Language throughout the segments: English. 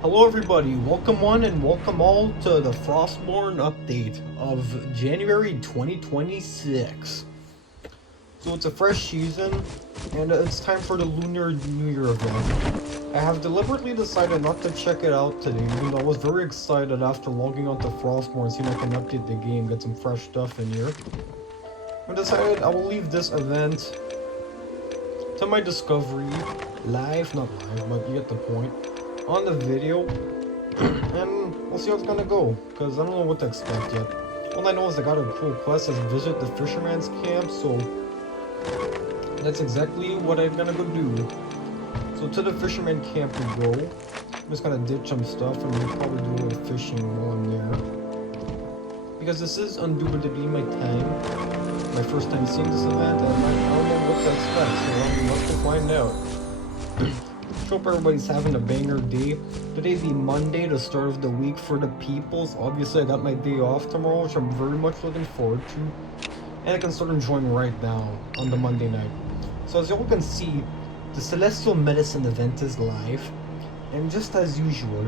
Hello everybody, welcome one and welcome all to the Frostborn update of January 2026. So it's a fresh season, and it's time for the Lunar New Year event. I have deliberately decided not to check it out today, even though I was very excited after logging onto Frostborn, seeing I can update the game, get some fresh stuff in here. I decided I will leave this event to my discovery, live, not live, but you get the point, on the video, and we'll see how it's gonna go, because I don't know what to expect yet. All I know is I got a cool quest as visit the fisherman's camp, so that's exactly what I'm gonna go do. So to the fisherman camp we go. I'm just gonna ditch some stuff and we'll probably do a little fishing while I'm there. Because this is undoubtedly my first time seeing this event, and I don't know what to expect, so I'm about to find out. Hope everybody's having a banger day. Today the Monday, the start of the week for the peoples. Obviously I got my day off tomorrow, which I'm very much looking forward to. And I can start enjoying right now on the Monday night. So as y'all can see, the Celestial Medicine event is live. And just as usual,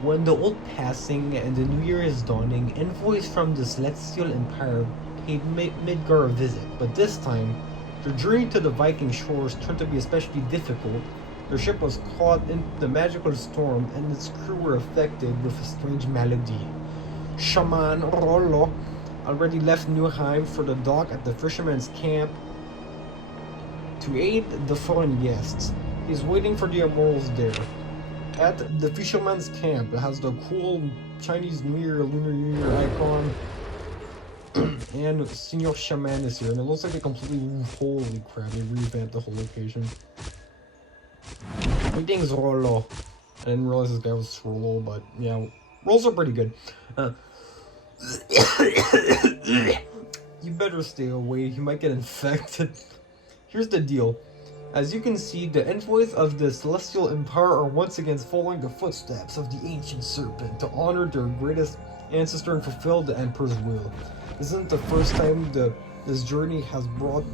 when the old passing and the new year is dawning, envoys from the Celestial Empire paid Midgar a visit. But this time, their journey to the Viking shores turned to be especially difficult. Their ship was caught in the magical storm and its crew were affected with a strange malady. Shaman Rollo already left Newheim for the dock at the fisherman's camp to aid the foreign guests. He's waiting for the immortals there. At the fisherman's camp, it has the cool Chinese New Year, Lunar New Year icon. And Senior Shaman is here, and it looks like they completely, holy crap, they revamped the whole location. Greetings, Rollo. I didn't realize this guy was Rollo, but yeah, rolls are pretty good. You better stay away, you might get infected. Here's the deal. As you can see, the envoys of the Celestial Empire are once again following the footsteps of the ancient serpent to honor their greatest ancestor and fulfill the Emperor's will. This isn't the first time this journey has brought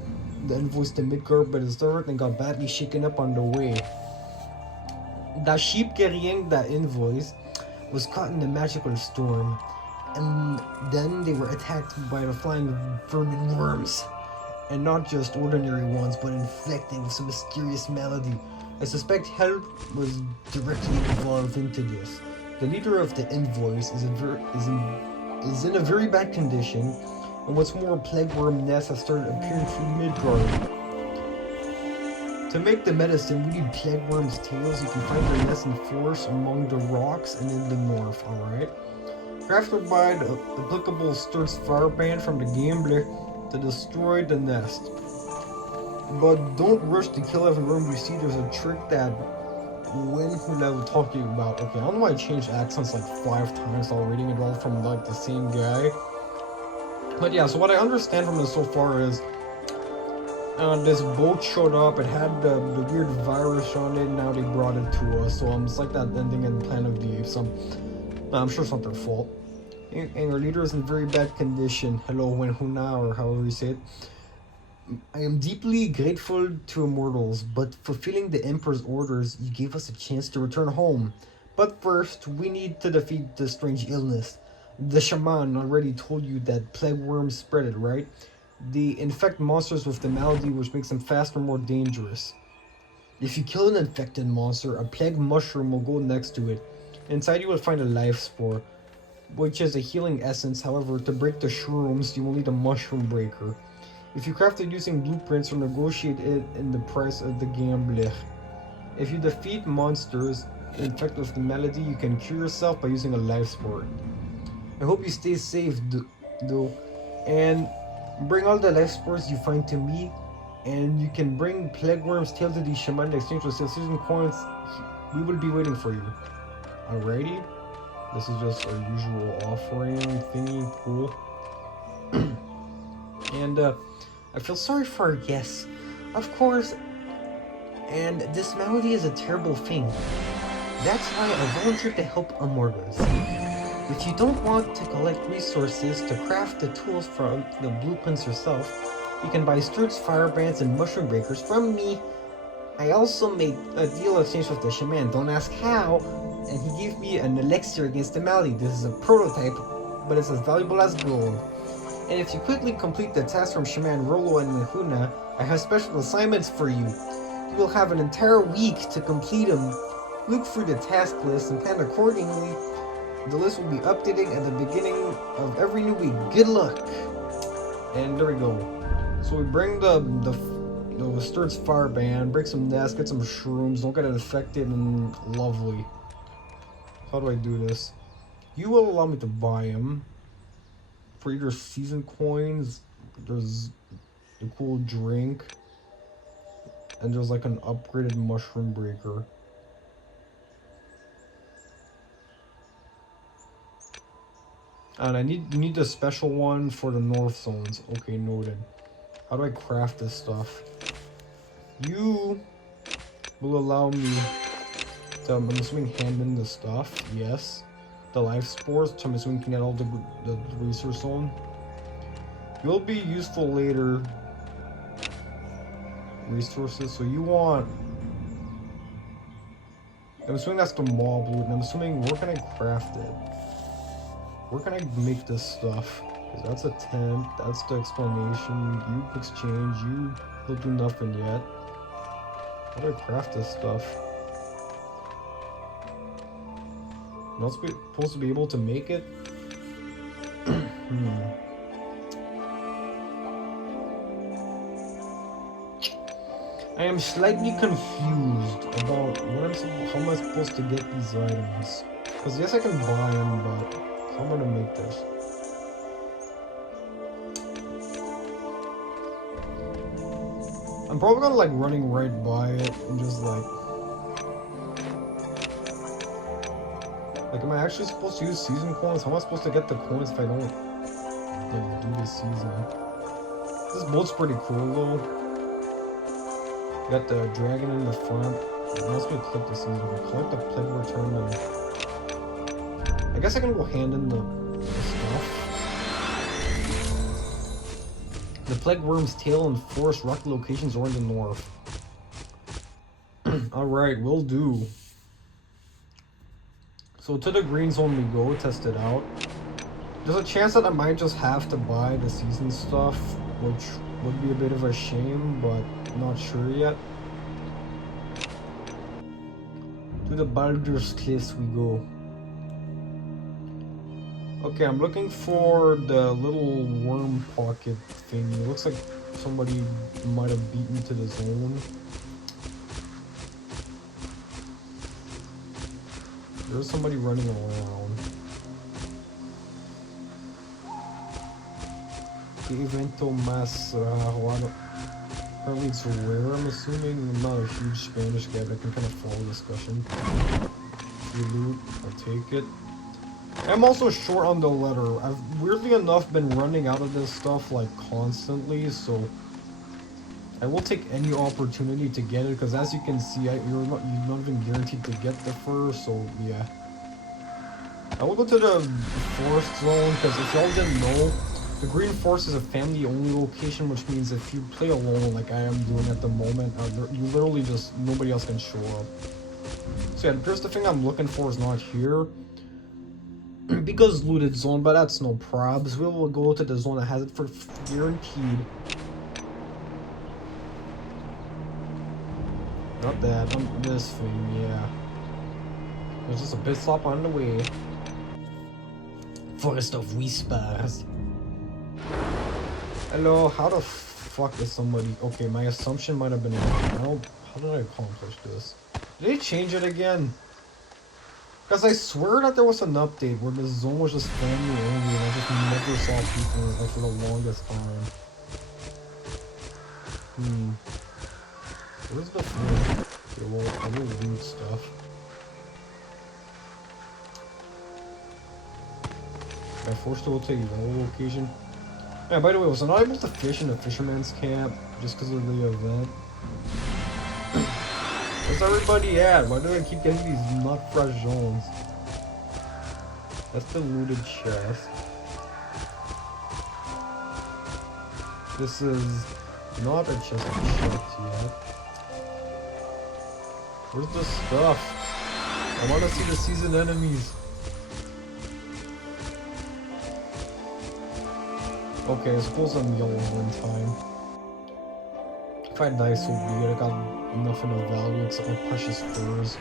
the envoys to Midgard, but it's everything got badly shaken up on the way. The ship carrying the envoys was caught in the magical storm, and then they were attacked by the flying vermin worms. And not just ordinary ones, but infected with some mysterious malady. I suspect help was directly involved into this. The leader of the envoys is in a very bad condition, and what's more, plagueworm nests have started appearing through Midgard. To make the medicine, we need plagueworm's tails. You can find their nests in forests among the rocks and in the north, alright? Crafted by the applicable Sturt's fireband from the gambler to destroy the nest. But don't rush to kill every worm you see. There's a trick that Win I was talking about. Okay, I don't know why I changed accents like 5 times while reading it all from like the same guy. But yeah, so what I understand from this so far is this boat showed up, it had the weird virus on it, now they brought it to us. So it's like that ending in Planet of the Apes. I'm sure it's not their fault. And our leader is in very bad condition. Hello, Wenhuna, or however you say it. I am deeply grateful to Immortals, but fulfilling the Emperor's orders, you gave us a chance to return home. But first, we need to defeat the strange illness. The shaman already told you that plague worms spread it, right? They infect monsters with the malady, which makes them faster and more dangerous. If you kill an infected monster, a plague mushroom will go next to it. Inside you will find a life spore, which is a healing essence. However, to break the shrooms, you will need a mushroom breaker. If you craft it using blueprints or negotiate it in the price of the gambler. If you defeat monsters infected with the malady, you can cure yourself by using a life spore. I hope you stay safe, though, and bring all the life spores you find to me, and you can bring plagueworm's tail to the shaman in exchange for season coins. We will be waiting for you. Alrighty. This is just our usual offering thingy, cool. And I feel sorry for our guests, of course, and this malady is a terrible thing. That's why I volunteered to help Immortals. If you don't want to collect resources to craft the tools from the blueprints yourself, you can buy Sturt's firebrands and mushroom breakers from me. I also made a deal exchange with the shaman, don't ask how, and he gave me an elixir against the malady. This is a prototype, but it's as valuable as gold. And if you quickly complete the task from Shaman Rolo and Mihuna, I have special assignments for you. You will have an entire week to complete them. Look through the task list and plan accordingly. The list will be updating at the beginning of every new week. Good luck! And there we go. So we bring the Sturt's fire band, break some nests, get some shrooms, don't get infected, and lovely. How do I do this? You will allow me to buy them. For your season coins, there's a cool drink. And there's like an upgraded mushroom breaker. And you need the special one for the north zones. Okay, noted. How do I craft this stuff? You will allow me to, I'm assuming, hand in the stuff. Yes. The life spores, so I'm assuming you can get all the resource zone. Will be useful later. Resources, so you want... I'm assuming that's the mob loot, and I'm assuming, where can I craft it? Where can I make this stuff? Because that's a tent, that's the explanation, you exchange, you will do nothing yet. How do I craft this stuff? I'm not supposed to be able to make it? I am slightly confused about how am I supposed to get these items. Because yes, I can buy them, but how am I gonna make this? I'm probably gonna like running right by it and just like am I actually supposed to use season coins? How am I supposed to get the coins if I don't like do this season? This boat's pretty cool though. Got the dragon in the front. I'm also gonna click the season. Collect the plague return and I guess I can go hand in the stuff. The plague worm's tail and forest rocky locations are in the north. Alright, will do. So to the green zone we go, test it out. There's a chance that I might just have to buy the season stuff, which would be a bit of a shame, but not sure yet. To the Baldur's Cliffs we go. Okay, I'm looking for the little worm pocket thing. It looks like somebody might have beaten to the zone. There's somebody running around. The evento mas apparently it's rare, I'm assuming. I'm not a huge Spanish guy, but I can kind of follow discussion. Free loot, I'll take it. I'm also short on the letter. I've weirdly enough been running out of this stuff like constantly, so I will take any opportunity to get it, because as you can see, you're not even guaranteed to get the fur, so yeah. I will go to the forest zone, because if y'all didn't know, the Green Forest is a family-only location, which means if you play alone, like I am doing at the moment, you literally just, nobody else can show up. So yeah, there's the thing I'm looking for is not here. Because looted zone, but that's no probs. We will go to the zone that has it for guaranteed. Not that, this thing, yeah. There's just a bit stop on the way. Forest of Whispers. Hello, how the fuck is somebody... Okay, my assumption might have been... How did I accomplish this? Did they change it again? Because I swear that there was an update where the zone was just family only and I just never saw people like for the longest time. Where's the thing? Okay, well, I will loot stuff. Am I forced to go to the location? Yeah, by the way, was I not able to fish in the fisherman's camp just because of the event? Where's everybody at? Why do I keep getting these not fresh zones? That's the looted chest. This is not a chest I've checked yet. Where's the stuff? I want to see the season enemies. Okay, I suppose I'm yellow one time. If I die so be it, I got nothing of value except my precious furs.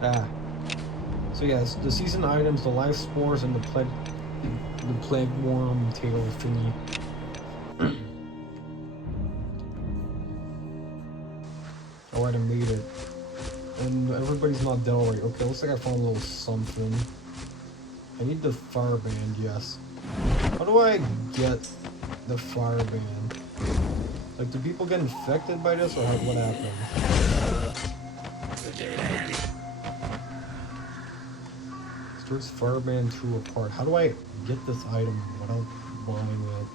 Ah. So yes, the season items, the life spores, and the plague worm tail thingy. Alright, I made it. And everybody's not dead already. Okay, looks like I found a little something. I need the fire band, yes. How do I get the fire band? Like, do people get infected by this, or what happens? Starts fire band 2 apart. How do I get this item without buying it?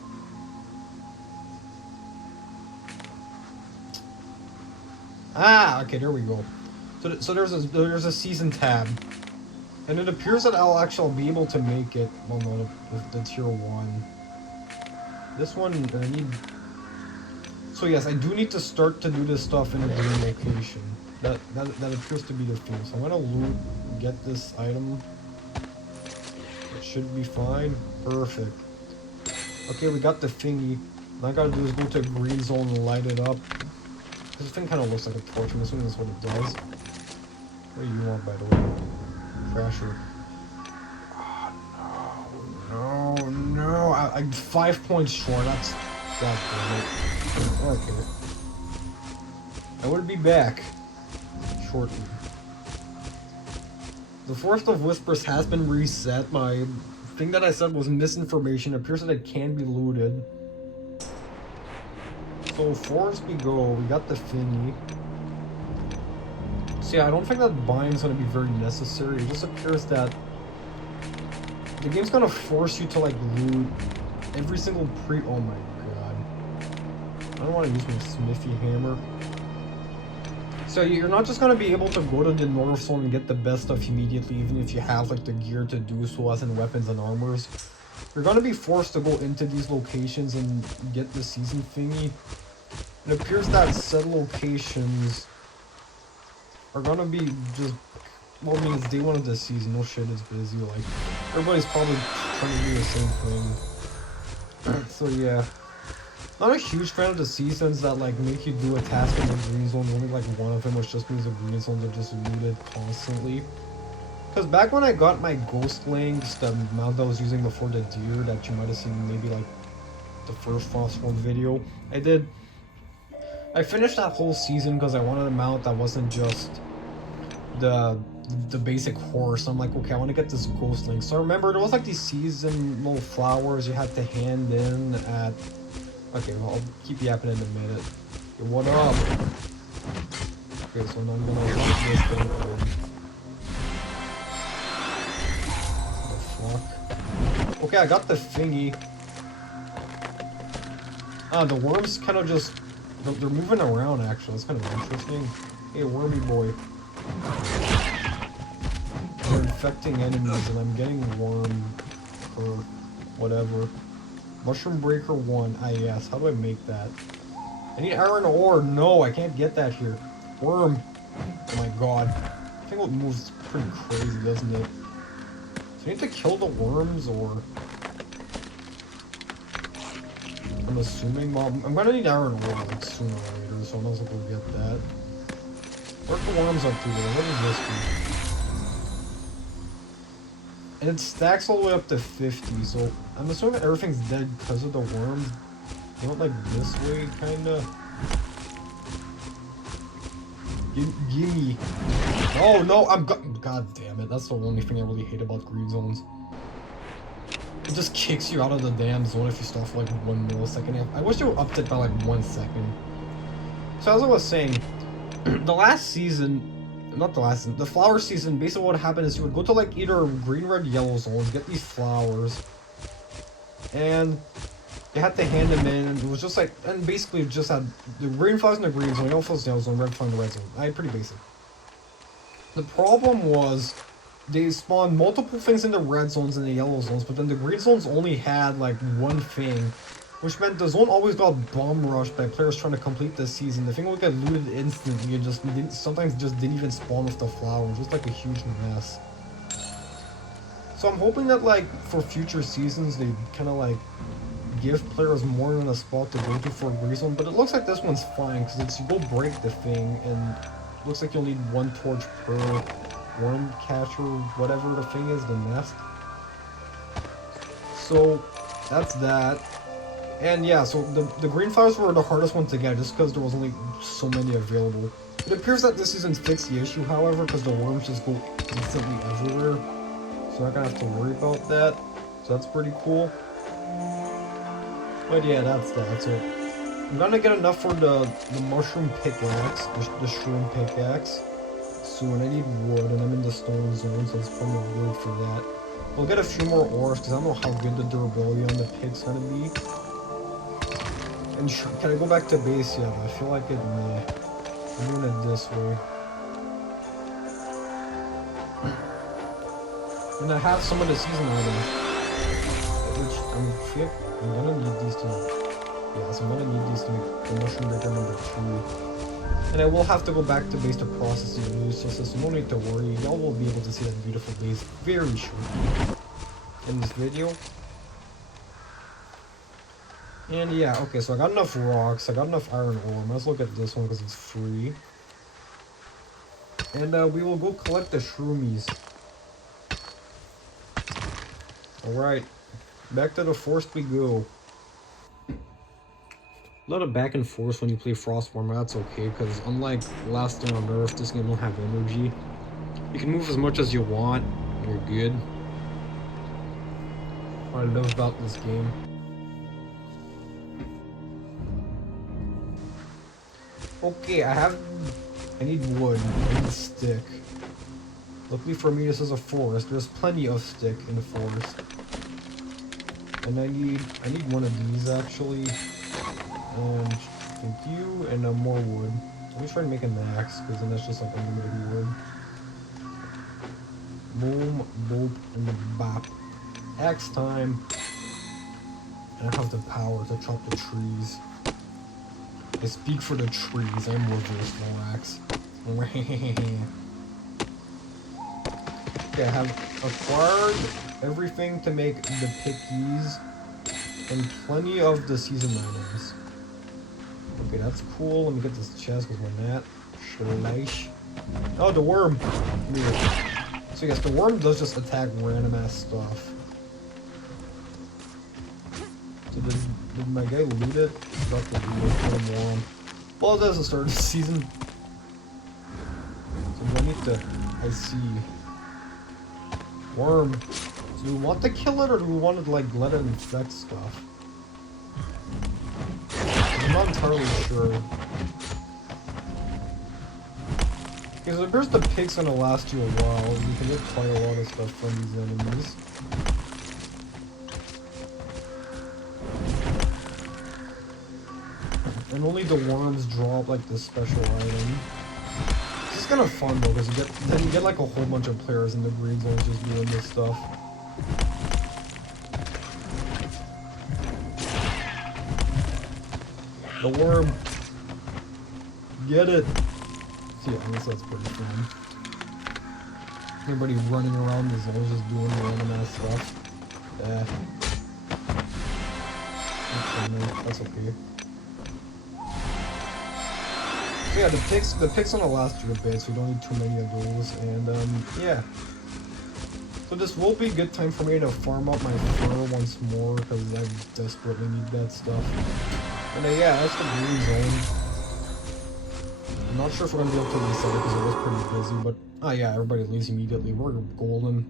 Ah, okay, there we go. So there's a season tab, and it appears that I'll actually be able to make it. Well, no, the tier 1. This one I need. So yes, I do need to start to do this stuff in a green location. That appears to be the thing. So I'm gonna loot, get this item. It should be fine. Perfect. Okay, we got the thingy. All I gotta do is go to a green zone and light it up. This thing kind of looks like a torch. I'm assuming that's what it does. What do you want, by the way? Crasher. Oh, no. I'm 5 points short. That's... God damn it. Okay. I would be back. Shortly. The Forest of Whispers has been reset. My thing that I said was misinformation. It appears that it can be looted. So, forest we go. We got the thingy. So yeah, I don't think that buying's gonna be very necessary. It just appears that the game's gonna force you to like loot every single oh my god. I don't want to use my smithy hammer. So you're not just gonna be able to go to the North Zone and get the best stuff immediately, even if you have like the gear to do so, as in weapons and armors. You're gonna be forced to go into these locations and get the season thingy. It appears that said locations are gonna be just, well, I mean, it's day 1 of the season, no shit, it's busy, like, everybody's probably trying to do the same thing. So yeah, not a huge fan of the seasons that like make you do a task in the green zone, only like one of them, which just means the green zones are just looted constantly. Because back when I got my ghost lings, the mount I was using before the deer that you might have seen maybe like the first Frostborn video, I finished that whole season because I wanted a mount that wasn't just the basic horse. I'm like, okay, I want to get this ghost link. So I remember there was like these seasonal flowers you had to hand in at... Okay, well, I'll keep yapping in a minute. Okay, what up? Okay, so now I'm gonna lock this thing in. What the fuck? Okay, I got the thingy. Ah, the worms kind of just... They're moving around, actually. That's kind of interesting. Hey, wormy boy. They're infecting enemies, and I'm getting worm or whatever. Mushroom breaker 1. Ah, yes. How do I make that? I need iron ore. No, I can't get that here. Worm. Oh my god. I think it moves pretty crazy, doesn't it? So I need to kill the worms, or... I'm assuming, well, I'm gonna need iron ore like sooner or later, so I'm not supposed to get that. What are the worms up to there? What does this do? And it stacks all the way up to 50, so I'm assuming everything's dead because of the worms. They went like this way, kinda. Gimme. Oh no, god damn it, that's the only thing I really hate about green zones. It just kicks you out of the damn zone if you stop for like 1 millisecond. I wish they were upped it by like 1 second. So as I was saying, the last season, not the last season, the flower season, basically what happened is you would go to like either green, red, yellow zones, get these flowers, and you had to hand them in, and it was just like, and basically it just had the green flowers in the green zone, yellow flowers in the yellow zone, red flowers in the red zone. Pretty basic. The problem was, they spawned multiple things in the red zones and the yellow zones, but then the green zones only had like one thing. which meant the zone always got bomb rushed by players trying to complete the season. The thing would get looted instantly and sometimes just didn't even spawn with the flowers, just like a huge mess. So I'm hoping that like for future seasons they kind of like give players more than a spot to go to for a gray zone, but it looks like this one's fine because it's you go break the thing and it looks like you'll need 1 torch per worm catcher, whatever the thing is, the nest. So that's that. And yeah, so the green flowers were the hardest one to get just because there was only so many available. It appears that this season's fixed the issue, however, because the worms just go instantly everywhere. So I'm not gonna have to worry about that. So that's pretty cool. But yeah, that's that. So I'm gonna get enough for the mushroom pickaxe, the shroom pickaxe. Soon I need wood, and I'm in the stone zone, so it's plenty of wood for that. We'll get a few more ores because I don't know how good the durability on the pick's gonna be. And can I go back to base yet? I feel like it may. I'm doing it this way. And I have some of the season items, which I'm gonna need these to. Yeah, so I'm gonna need these to make the mushroom breaker number 2. And I will have to go back to base to process the new sources, so no need to worry. Y'all will be able to see that beautiful base very shortly in this video. And yeah, okay, so I got enough rocks, I got enough iron ore. Let's look at this one because it's free. And we will go collect the shroomies. Alright, back to the forest we go. A lot of back and forth when you play Frostborn, but that's okay, because unlike Last Day on Earth, this game don't have energy. You can move as much as you want, and you're good. What I love about this game. Okay, I need wood, I need a stick. Luckily for me, this is a forest. There's plenty of stick in the forest. And I need one of these actually. And thank you, and more wood. Let me try to make an axe, because then that's just like unlimited wood. Boom, boop, and the bop. Axe time. And I have the power to chop the trees. I speak for the trees. I'm reverse axe. Okay, I have acquired everything to make the pickies and plenty of the season items. Okay, that's cool. Let me get this chest because we're not. Shleish. Oh, the worm. Weird. So yes, the worm does just attack random ass stuff. So did my guy loot it? Got the loot. Well, that's the start of the season. So do I need to? I see. Worm. So do we want to kill it or do we want to like let it infect stuff? I'm not entirely sure. Because it appears the pig's gonna last you a while. You can get quite a lot of stuff from these enemies. And only the worms drop like this special item. This is kind of fun though, because you get like a whole bunch of players in the green zones just doing this stuff. The worm. Get it. So yeah, I guess that's pretty fun. Everybody running around the zones just doing random ass stuff. Yeah. That's okay. So yeah, the picks gonna last you a bit, so you don't need too many of those, and yeah. So this will be a good time for me to farm up my fur once more, because I desperately need that stuff. And yeah, that's the green zone. I'm not sure if we're gonna be able to reset it because it was pretty busy, but yeah, everybody leaves immediately. We're golden.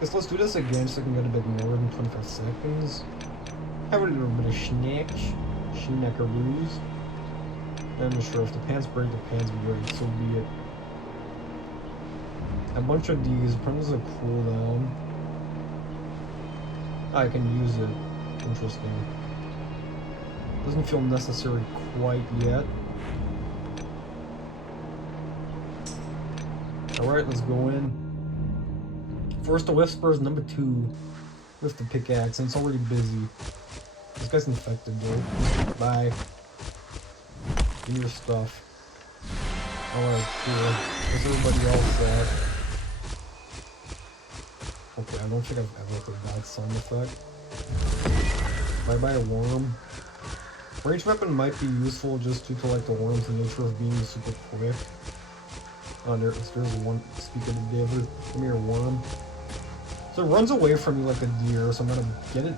Guess let's do this again so I can get a bit more than 25 seconds. Have a little bit of schnackaroos. I'm sure if the pants break, the pants break, so be it. A bunch of these, printers a cooldown. I can use it. Interesting. Doesn't feel necessary quite yet. Alright, let's go in. First the Whispers, number 2 with the pickaxe, and it's already busy. This guy's infected, dude. Bye. Give me your stuff. Alright, cool. Where's everybody else at? Okay, I don't think I've ever heard that sound effect. Bye-bye, worm. Ranged weapon might be useful just due to like the worm's nature of being super quick. Oh, there's one. Speak of the devil. Give me your worm. So it runs away from you like a deer, so I'm gonna get it.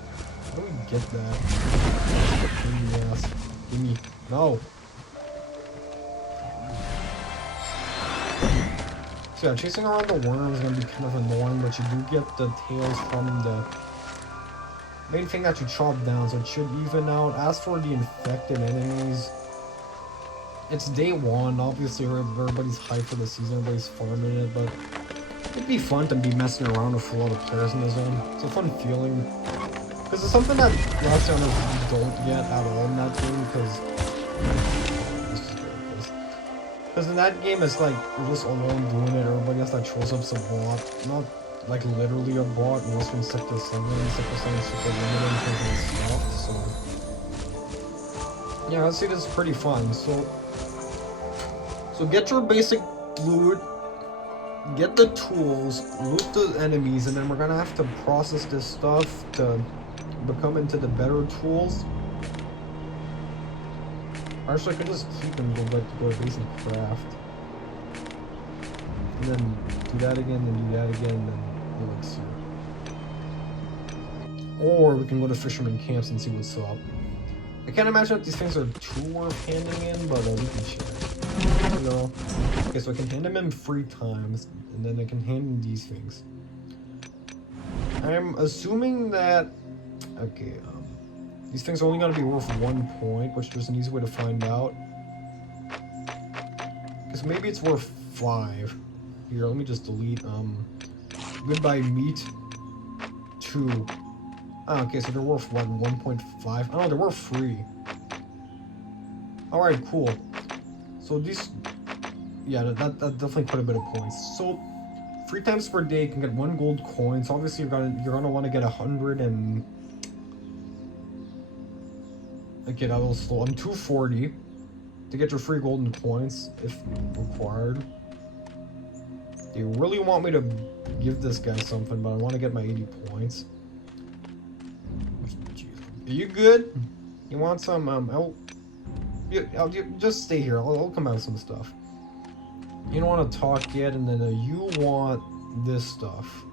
How do we get that? Yes. Give me. No. So yeah, chasing around the worm is gonna be kind of annoying, but you do get the tails from the main thing that you chop down, so it should even out. As for the infected enemies, it's day one. Obviously, everybody's hyped for the season, everybody's farming it, but it'd be fun to be messing around with a lot of players in the zone. It's a fun feeling. Because it's something that last year you don't get at all in that game, because in that game it's like you're just alone doing it, everybody else that shows up's a bot. Not like literally a bot, most from Sector 7. Sector 7 is super limited in terms of stuff, so yeah, I'd say this is pretty fun. So get your basic loot, get the tools, loot the enemies, and then we're gonna have to process this stuff to become into the better tools. Actually, I could just keep them and go back to go to basic craft. And then do that again, then do that again, then elixir. Or we can go to fisherman camps and see what's up. I can't imagine that these things are too worth handing in, but we can check. You know? Okay, so I can hand them in 3 times, and then I can hand in these things. I'm assuming that... Okay, these things are only going to be worth 1 point, which there's an easy way to find out. Because maybe it's worth 5. Here, let me just delete, goodbye meat, 2. Ah, okay, so they're worth, what, 1.5? Oh, they're worth 3. Alright, cool. So these... Yeah, that definitely put a bit of points. So, 3 times per day you can get 1 gold coin. So obviously you're gonna want to get 100 and... Okay, that was slow. I'm 240 to get your free golden points if required. They really want me to give this guy something, but I want to get my 80 points. Are you good? You want some, I'll just stay here. I'll come out with some stuff. You don't want to talk yet, and then you want this stuff.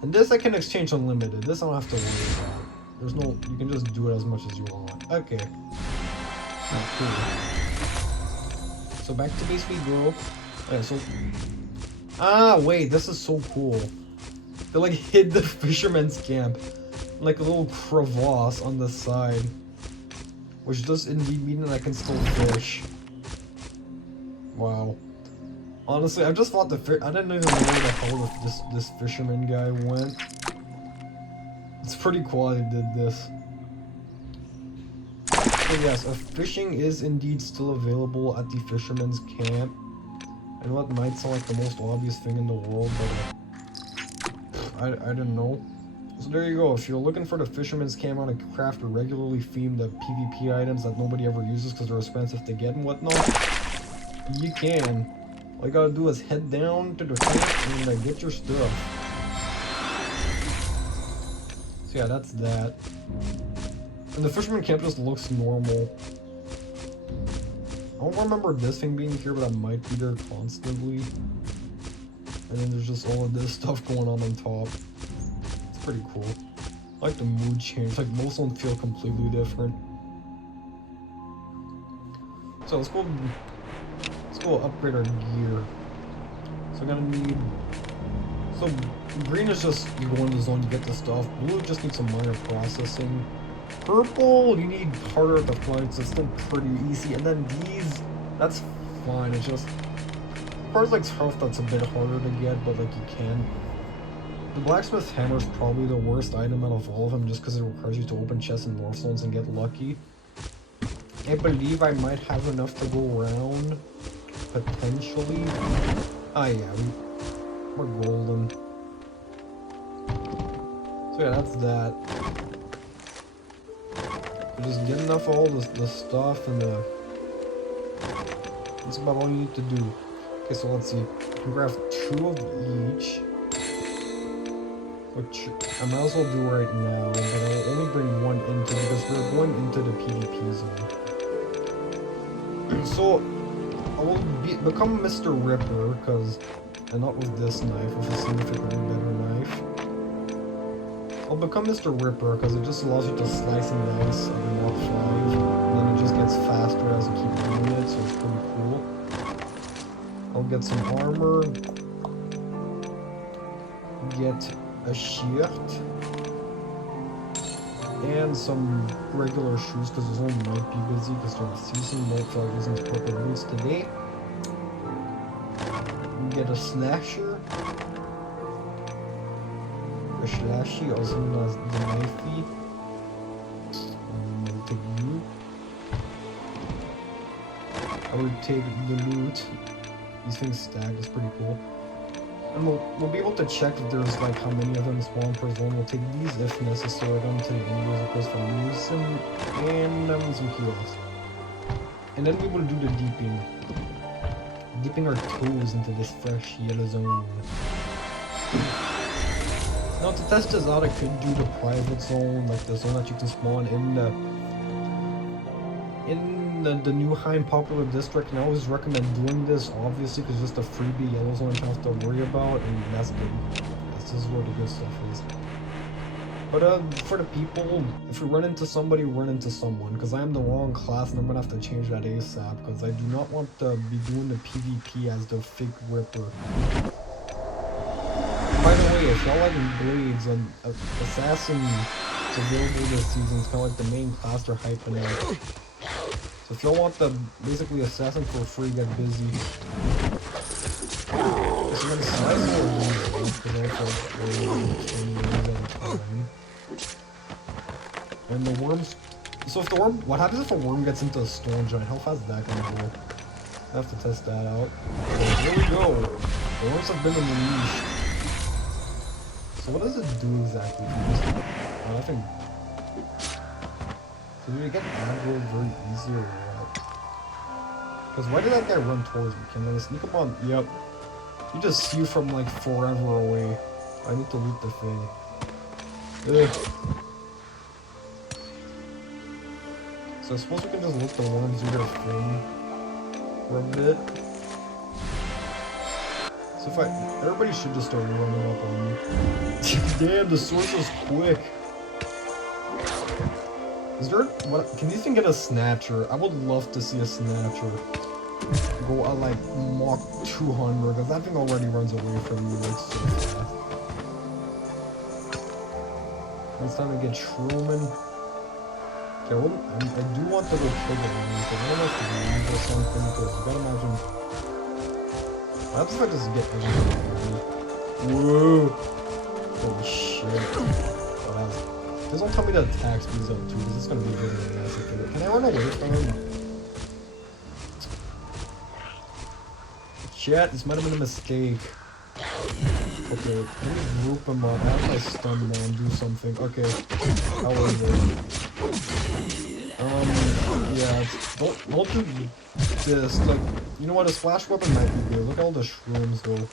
And this I can exchange unlimited. This I don't have to worry about. There's no, you can just do it as much as you want. Okay. Oh, cool. So back to base we go. Okay, so... Ah, wait, this is so cool. They like hid the fisherman's camp. Like a little crevasse on the side. Which does indeed mean that I can still fish. Wow. Honestly, I just thought I didn't even know where the hell this fisherman guy went. It's pretty cool I did this. So yes, fishing is indeed still available at the fisherman's camp. I know it might sound like the most obvious thing in the world, but I don't know. So there you go. If you're looking for the fisherman's camp on a craft or regularly themed PvP items that nobody ever uses because they're expensive to get and whatnot, you can. All you gotta do is head down to the camp and get your stuff. So yeah, that's that. And the fisherman camp just looks normal. I don't remember this thing being here, but I might be there constantly. And then there's just all of this stuff going on top. It's pretty cool. I like the mood change. Like most don't feel completely different. So let's go upgrade our gear. So we're gonna need... So green is just you go into the zone, you get the stuff. Blue just needs some minor processing. Purple, you need harder at the flanks, so it's still pretty easy. And then these, that's fine. It's just, as far as like health, that's a bit harder to get, but like you can. The blacksmith's hammer is probably the worst item out of all of them, just because it requires you to open chests and north zones and get lucky. I believe I might have enough to go around, potentially. Ah yeah, we're golden. So yeah, that's that. Just get enough of all the stuff and that's about all you need to do. Okay, so let's see. You can grab 2 of each. Which I might as well do right now, but I'll only bring 1 into because we're going into the PvP zone. So I will become Mr. Ripper, and not with this knife, with a significantly better knife. I'll become Mr. Ripper because it just allows you to slice and dice every Mach 5, and then it just gets faster as you keep doing it, so it's pretty cool. I'll get some armor, get a shirt, and some regular shoes because the zone might be busy because during the season. No flag using purple boots today. Get a slasher. A slashy, also known as the knifey. I'll take you. I would take the loot. These things stack, it's pretty cool. And we'll be able to check if there's like how many of them spawn per zone. We'll take these if necessary, them to the enemies of course for losing and some heals. And then we will do the deeping. Dipping our toes into this fresh yellow zone. Now to test this out I could do the private zone, like the zone that you can spawn in the new high and popular district, and I always recommend doing this obviously because it's just a freebie yellow zone you don't have to worry about, and that's good. This is where the good stuff is. But for the people, if you run into somebody, run into someone, because I am the wrong class and I'm gonna have to change that ASAP because I do not want to be doing the PvP as the fake Ripper. By the way, if y'all like Blades, and Assassin is available this season, it's kind of like the main class they're hyping out. So if y'all want the basically Assassin for free, get busy. So I'm gonna slice more of these because I also and the worms. So if the worm, what happens if a worm gets into a storm giant? How fast is that gonna go? I have to test that out. So here we go. The worms have been unleashed. So what does it do exactly? Well, I think. So do we get aggro very easy or what? Because why did that guy run towards me? Can I sneak up on? Yep. You just see you from like forever away. I need to loot the thing. Ugh. So I suppose we can just let the worms do their thing for a bit. So if everybody should just start running up on me. Damn, the source is quick. Is there, can these things get a snatcher? I would love to see a snatcher go at like Mach 200, because that thing already runs away from you like so fast. It's time to get Truman. Okay, I do want to go kill the worms, but I don't know if to leave or something, because you gotta imagine. I have to just get everything. Whoa! Holy shit. Wow. Please don't tell me that attack speeds up too, because it's gonna be really massacre. Can I run away from him? Chat, this might have been a mistake. Okay, let me group them up. I have my stun man do something. Okay, how was it? Yeah, don't do this. Like, you know what? A splash weapon might be good. Look at all the shrooms though.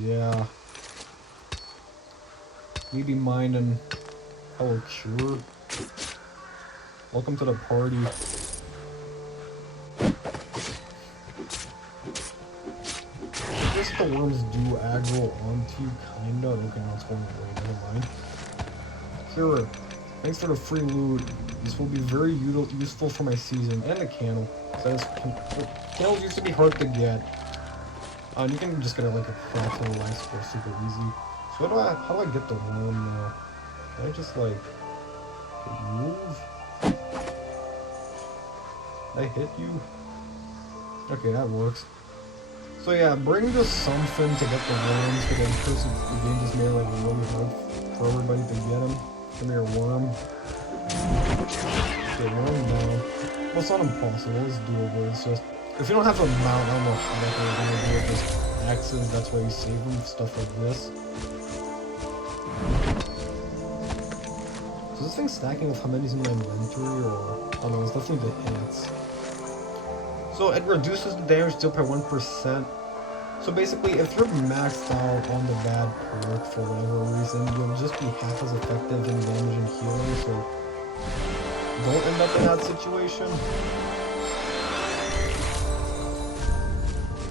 Yeah. Maybe mine and hello cure. Welcome to the party. I guess the worms do aggro onto you, kinda. Okay, now it's going away. Never mind. Here, thanks for the free loot. This will be very useful for my season and the candle. Candles used to be hard to get. You can just get like a crap ton of life support super easy. So how do I get the worm now? Can I just like move? Did I hit you? Okay, that works. So yeah, bring just something to get the worms, because I'm sure the game just made it like really hard for everybody to get them. Come here, worm. Okay, worm down. Well, it's not impossible, it's doable. It's just, if you don't have a mount, I don't know how they're gonna do it. Just axes, that's why you save them, stuff like this. So this thing's stacking with how many's in my inventory, or... Oh no, it's definitely the hits. So it reduces the damage dealt by 1%. So basically, if you're maxed out on the bad perk for whatever reason, you'll just be half as effective in damaging healers, so don't end up in that situation.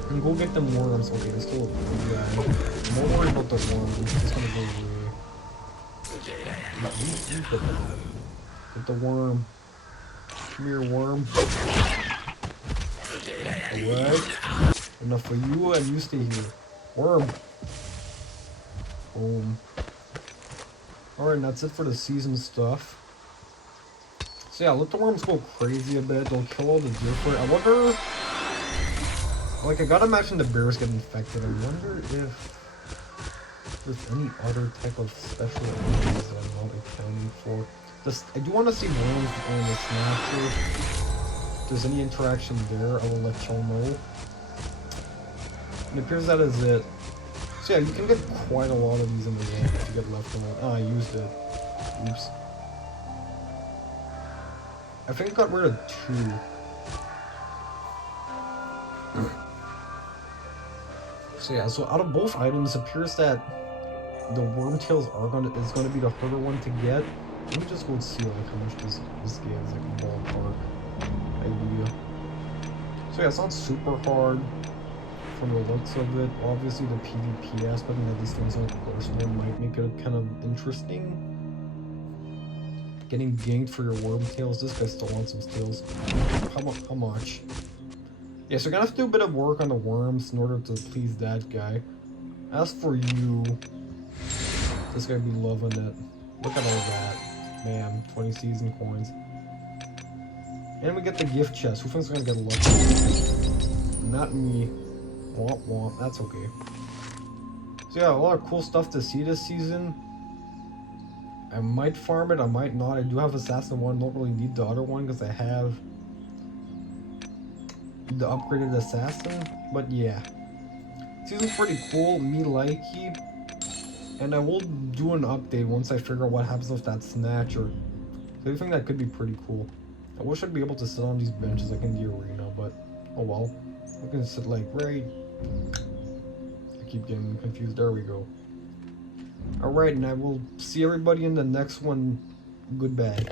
And go get them worms. Okay, there's still a good guy. I'm more worried about the worms. I'm just gonna go away. Get the worm. Come here, worm. Alright. Enough for you, and you stay here. Worm. Boom. Alright, that's it for the season stuff. So yeah, let the worms go crazy a bit. They'll kill all the deer for it. I wonder... Like, I gotta imagine the bears get infected. I wonder if there's any other type of special abilities that I'm not accounting for. Just, I do want to see worms on the snatcher. If there's any interaction there, I will let y'all know. It appears that is it. So yeah, you can get quite a lot of these in the game if you get left alone. Ah, I used it. Oops. I think I got rid of 2. So yeah, so out of both items, it appears that the wormtails is gonna be the harder one to get. Let me just go see like how much this game is, like a ballpark idea. So yeah, it's not super hard from the looks of it. Obviously the PvP aspect and that these things aren't personal might make it kind of interesting. Getting ganked for your wormtails. This guy still wants some steals. How much? Yeah, so we're gonna have to do a bit of work on the worms in order to please that guy. As for you, this guy be loving it. Look at all that. Man, 20 season coins. And we get the gift chest. Who thinks we're gonna get lucky? Not me. Womp womp. That's okay. So yeah, a lot of cool stuff to see this season. I might farm it, I might not. I do have Assassin 1. Don't really need the other one because I have the upgraded Assassin. But yeah. Season's pretty cool. Me likey. And I will do an update once I figure out what happens with that Snatcher. So I think that could be pretty cool. I wish I'd be able to sit on these benches like in the arena, but oh well. I can sit like right... I keep getting confused. There we go. Alright, and I will see everybody in the next one. Goodbye.